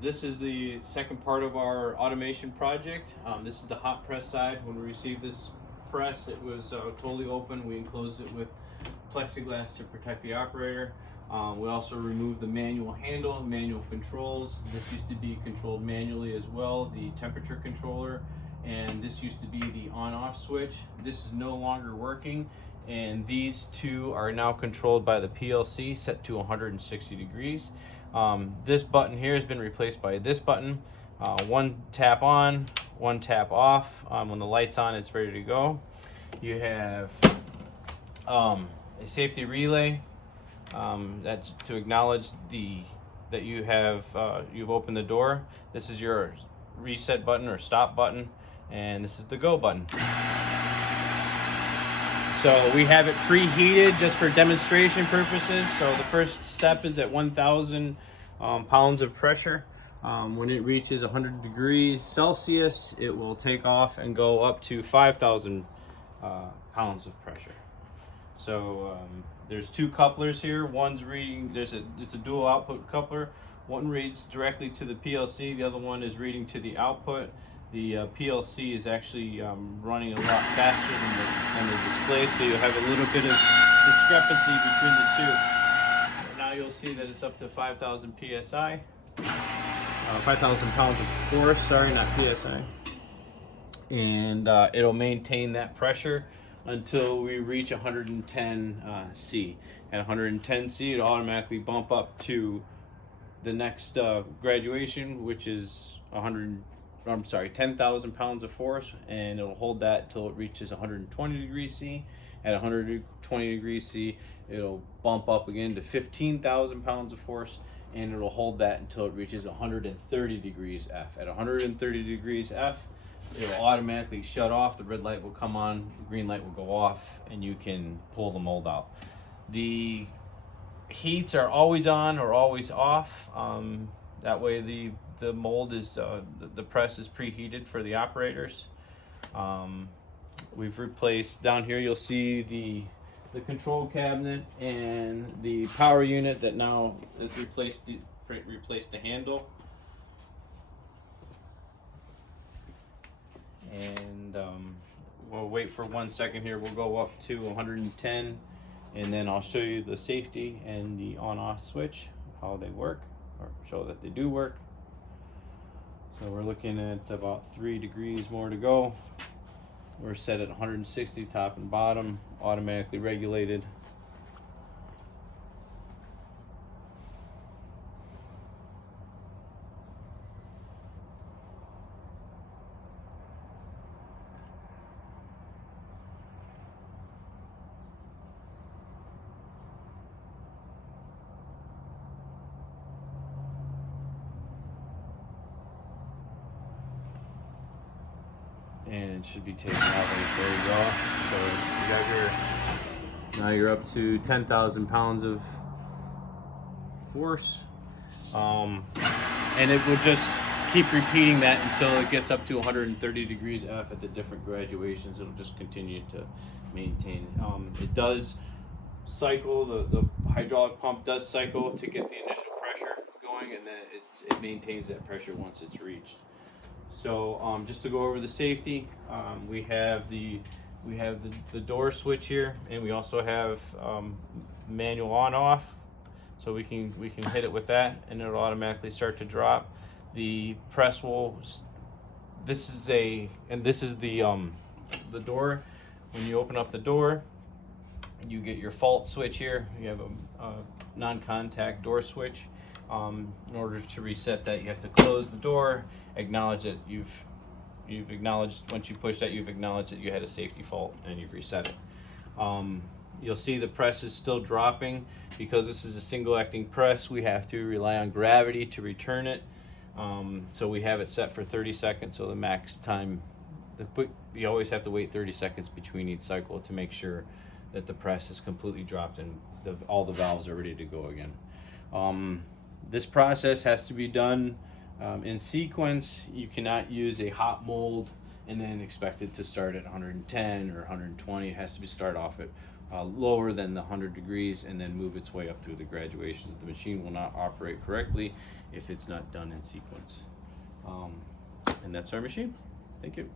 This is the second part of our automation project. This is the hot press side. When we received this press, it was totally open. We enclosed it with plexiglass to protect the operator. We also removed the manual handle, manual controls. This used to be controlled manually as well, the temperature controller, and this used to be the on-off switch. This is no longer working, and these two are now controlled by the PLC, set to 160 degrees. This button here has been replaced by this button. One tap on, one tap off. When the light's on, it's ready to go. You have a safety relay that's to acknowledge that you have you've opened the door. This is your reset button or stop button, and this is the go button. So we have it preheated just for demonstration purposes. So the first step is at 1,000 pounds of pressure. When it reaches 100 degrees Celsius, it will take off and go up to 5,000 pounds of pressure. So there's two couplers here. One's reading, it's a dual output coupler. One reads directly to the PLC, the other one is reading to the output. The PLC is actually running a lot faster than the display, so you'll have a little bit of discrepancy between the two. Now you'll see that it's up to 5,000 PSI. 5,000 pounds of force, sorry, not PSI. And it'll maintain that pressure until we reach 110 C. At 110 C, it'll automatically bump up to the next graduation, which is 10,000 pounds of force, and it'll hold that until it reaches 120 degrees C. At 120 degrees C, it'll bump up again to 15,000 pounds of force, and it'll hold that until it reaches 130 degrees F. At 130 degrees F, it'll automatically shut off. The red light will come on, the green light will go off, and you can pull the mold out. The heats are always on or always off. That way the mold is, the press is preheated for the operators. We've replaced, down here you'll see the control cabinet and the power unit that now has replaced the handle. And we'll wait for 1 second here. We'll go up to 110, and then I'll show you the safety and the on-off switch, how they work, or show that they do work. So we're looking at about 3 degrees more to go. We're set at 160 top and bottom, automatically regulated. And it should be taken out right there. You go. So you got now you're up to 10,000 pounds of force, and it will just keep repeating that until it gets up to 130 degrees F at the different graduations. It'll just continue to maintain. It does cycle, the hydraulic pump does cycle to get the initial pressure going, and then it maintains that pressure once it's reached. So just to go over the safety, we have the door switch here, and we also have manual on-off, so we can hit it with that, and it'll automatically start to drop. The press will. This is the door. When you open up the door, you get your fault switch here. You have a non-contact door switch. In order to reset that, you have to close the door, acknowledge that you've acknowledged, once you push that, you've acknowledged that you had a safety fault, and you've reset it. You'll see the press is still dropping. Because this is a single acting press, we have to rely on gravity to return it. So we have it set for 30 seconds, so the max time, you always have to wait 30 seconds between each cycle to make sure that the press is completely dropped and all the valves are ready to go again. This process has to be done in sequence. You cannot use a hot mold and then expect it to start at 110 or 120. It has to be start off at lower than the 100 degrees and then move its way up through the graduations. The machine will not operate correctly if it's not done in sequence. And that's our machine. Thank you.